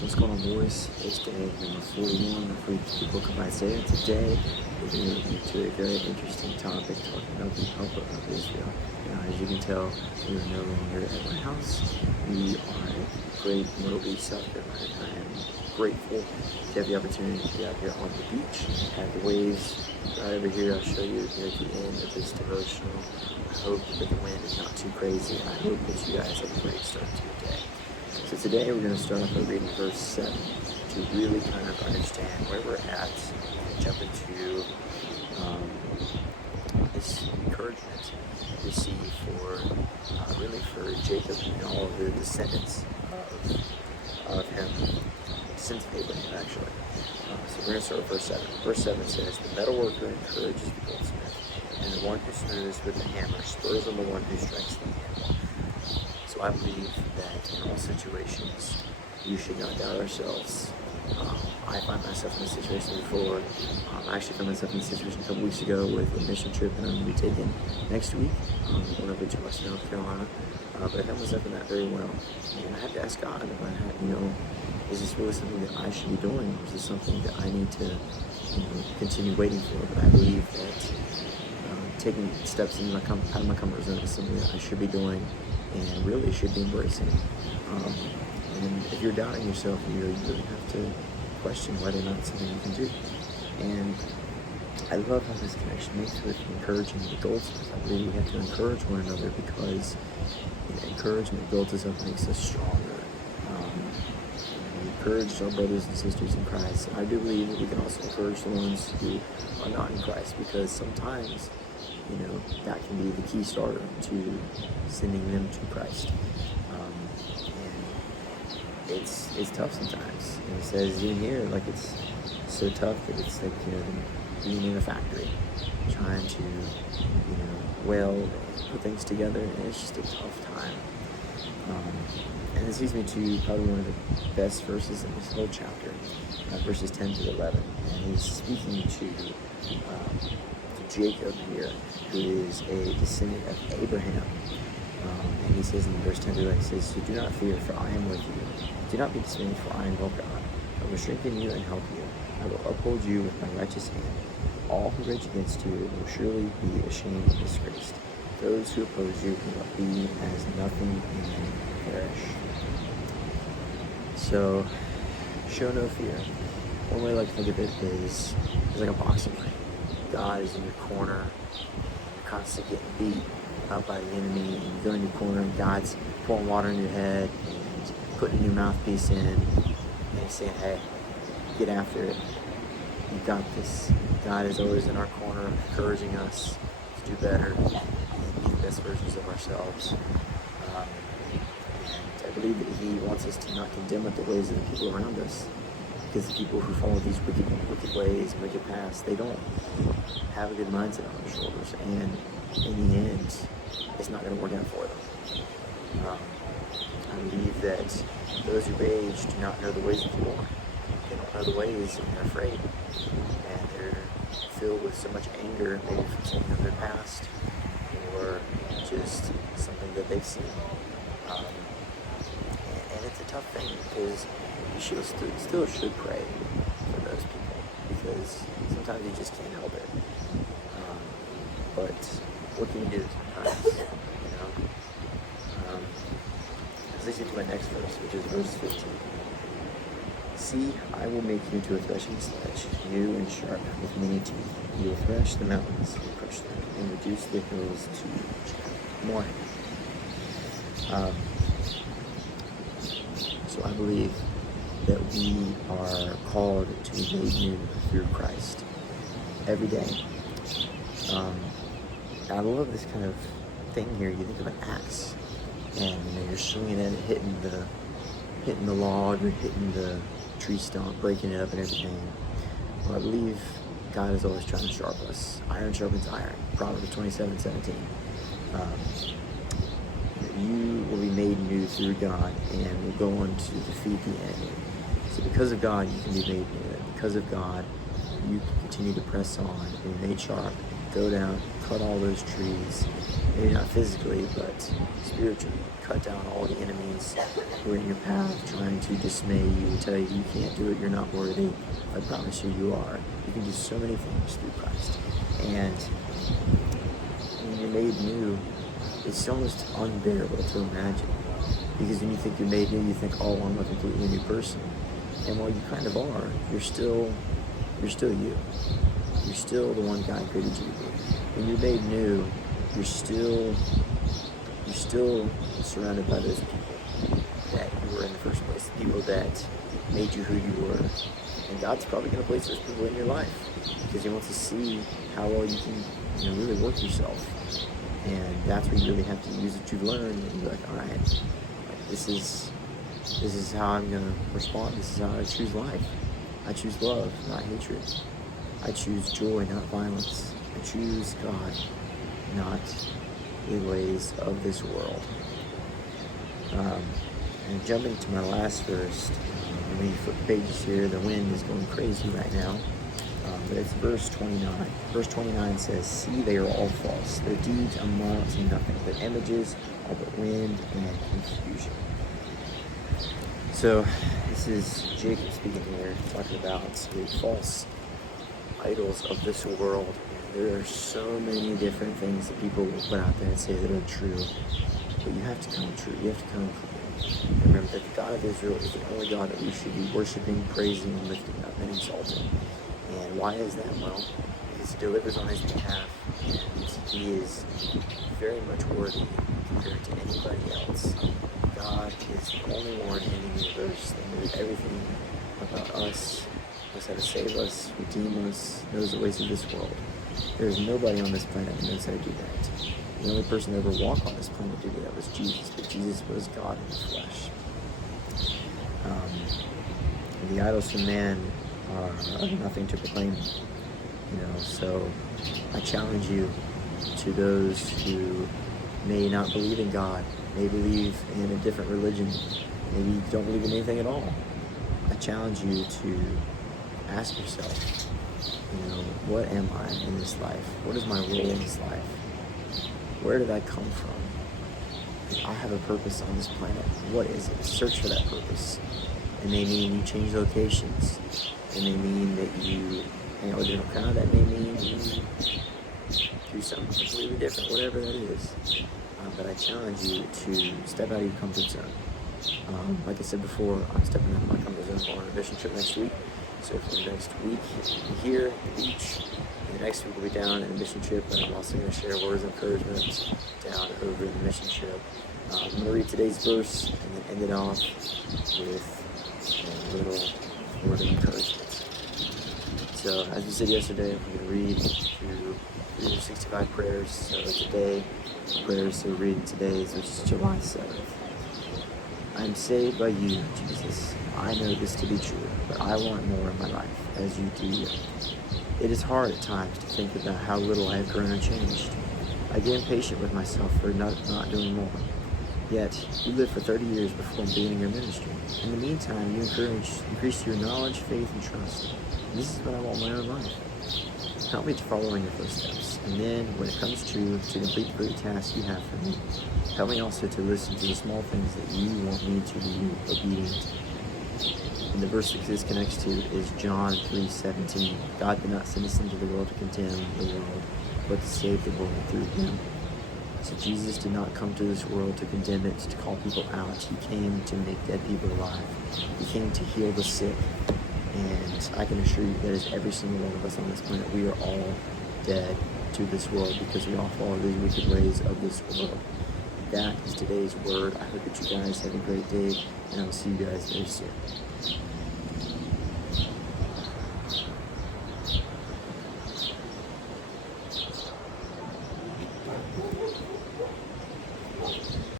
What's going on, boys? It's day number 41 of the book of Isaiah. Today, we're going to get into a very interesting topic talking about the helper of Israel. Now, as you can tell, we are no longer at my house. We are at great Middle East, South Carolina. I am grateful to have the opportunity to be out here on the beach, at the waves right over here. I'll show you here at the end of this devotional. I hope that the wind is not too crazy. I hope that you guys have a great start to your day. So today we're going to start off by reading verse 7 to really kind of understand where we're at and jump into this encouragement we see for Jacob and all of the descendants of him, descendants of Abraham actually. So we're going to start with verse 7. Verse 7 says, "The metal worker encourages the goldsmith, and the one who smooths with the hammer spurs on the one who strikes the anvil." So I believe that in all situations, we should not doubt ourselves. I find myself in this situation before. I actually found myself in this situation a couple weeks ago with a mission trip that I'm going to be taking next week. I'm going over to Western North Carolina. But I found myself in that very well. And I had to ask God about, is this really something that I should be doing? Or is this something that I need to continue waiting for? But I believe that taking steps out of my comfort zone is something that I should be doing and really should be embracing. And if you're doubting yourself, you really have to question whether or not it's something you can do. And I love how this connection makes with encouraging the goldsmith. I believe we have to encourage one another because encouragement builds us up, makes us stronger. We encourage our brothers and sisters in Christ. I do believe that we can also encourage the ones who are not in Christ, because sometimes that can be the key starter to sending them to Christ. And it's tough sometimes. And it says in here, it's so tough that it's like, being in a factory, trying to, weld and put things together, and it's just a tough time. And this leads me to probably one of the best verses in this whole chapter, verses 10 to 11. And he's speaking to Jacob here, who is a descendant of Abraham. And he says in verse 10 to 11, he says, "So do not fear, for I am with you. Do not be dismayed, for I am your God. I will strengthen you and help you. I will uphold you with my righteous hand. All who rage against you will surely be ashamed and disgraced. Those who oppose you will be as nothing and perish." So, show no fear. One way I like to think of it is like a boxing ring. God is in your corner. You're constantly getting beat up by the enemy, and you go in your corner, and God's pouring water in your head, and putting a new mouthpiece in, and He's saying, "Hey, get after it. You got this." God is always in our corner, encouraging us to do better and be the best versions of ourselves. And I believe that He wants us to not condemn the ways of the people around us, because the people who follow these wicked ways and wicked paths, they don't have a good mindset on their shoulders, and in the end, it's not going to work out for them. I believe that those who rage do not know the ways of the Lord. They don't know the ways, and they're afraid, and they're filled with so much anger, maybe from something of their past, or just something that they've seen. And it's a tough thing, because you still should pray for those people, because sometimes you just can't help it. But what can you do sometimes? This leads to my next verse, which is verse 15. "See, I will make you into a threshing sledge, new and sharp, with many teeth. You will thresh the mountains and crush them, and reduce the hills to more." So I believe that we are called to be made new through Christ every day. I love this kind of thing here. You think of an axe, and you're swinging it, hitting the log, or hitting the tree stump, breaking it up and everything. Well, I believe God is always trying to sharpen us. Iron sharpens iron. Proverbs 27:17. You will be made new through God, and will go on to defeat the enemy. So because of God, you can be made new. Because of God, you can continue to press on and be made sharp. go down, cut all those trees, maybe not physically, but spiritually, cut down all the enemies who are in your path, trying to dismay you, tell you you can't do it, you're not worthy. I promise you, you are. You can do so many things through Christ. And when you're made new, it's almost unbearable to imagine. Because when you think you're made new, you think, oh, I'm a completely new person. And while you kind of are, you're still you. You're still the one God created you to be. When you're made new, you're still surrounded by those people that you were in the first place, the people that made you who you were. And God's probably going to place those people in your life because He wants to see how well you can, really work yourself. And that's where you really have to use what you've learned and be like, all right, this is how I'm going to respond. This is how I choose life. I choose love, not hatred. I choose joy, not violence. I choose God, not the ways of this world. And jumping to my last verse, let me flip pages here. The wind is going crazy right now. But it's verse 29. Verse 29 says, see, they are all false. Their deeds amount to nothing. Their images are but wind and confusion. So this is Jacob speaking here, talking about the false idols of this world. There are so many different things that people will put out there and say that are true. But you have to come true. You have to come true. Remember that the God of Israel is the only God that we should be worshiping, praising, and lifting up and exalting. And why is that? Well, because He delivers on His behalf, and He is very much worthy compared to anybody else. God is the only one in the universe that knows everything about us, knows how to save us, redeem us, knows the ways of this world. There is nobody on this planet that knows how to do that. The only person that ever walked on this planet to do that was Jesus, but Jesus was God in the flesh. The idols from man are nothing to proclaim, so I challenge you, to those who may not believe in God, may believe in a different religion, maybe don't believe in anything at all. I challenge you to ask yourself, what am I in this life? What is my role in this life? Where did I come from? I have a purpose on this planet. What is it? Search for that purpose. It may mean you change locations. It may mean that you hang out with a different crowd. That may mean you do something completely different, whatever that is. But I challenge you to step out of your comfort zone. Like I said before, I'm stepping out of my comfort zone on a mission trip next week. So for the next week, we'll be here at the beach. And the next week we'll be down in the mission trip. And I'm also going to share words of encouragement down over in the mission trip. I'm going to read today's verse and then end it off with a little word of encouragement. So as we said yesterday, we're going to read through 365 prayers. So today, the prayers we're reading today, which is July 7th. I am saved by you, Jesus. I know this to be true, but I want more in my life, as you do. It is hard at times to think about how little I have grown or changed. I get impatient with myself for not doing more. Yet, you lived for 30 years before beginning your ministry. In the meantime, you increased your knowledge, faith, and trust. And this is what I want in my own life. Help me to follow in your footsteps. And then, when it comes true, to complete the great task you have for me, help me also to listen to the small things that you want me to be obedient. And the verse that this connects to is John 3:17. God did not send us into the world to condemn the world, but to save the world through Him. So Jesus did not come to this world to condemn it, to call people out. He came to make dead people alive. He came to heal the sick. And I can assure you that as every single one of us on this planet, we are all dead to this world because we all follow the wicked ways of this world. That is today's word. I hope that you guys have a great day, and I will see you guys very soon.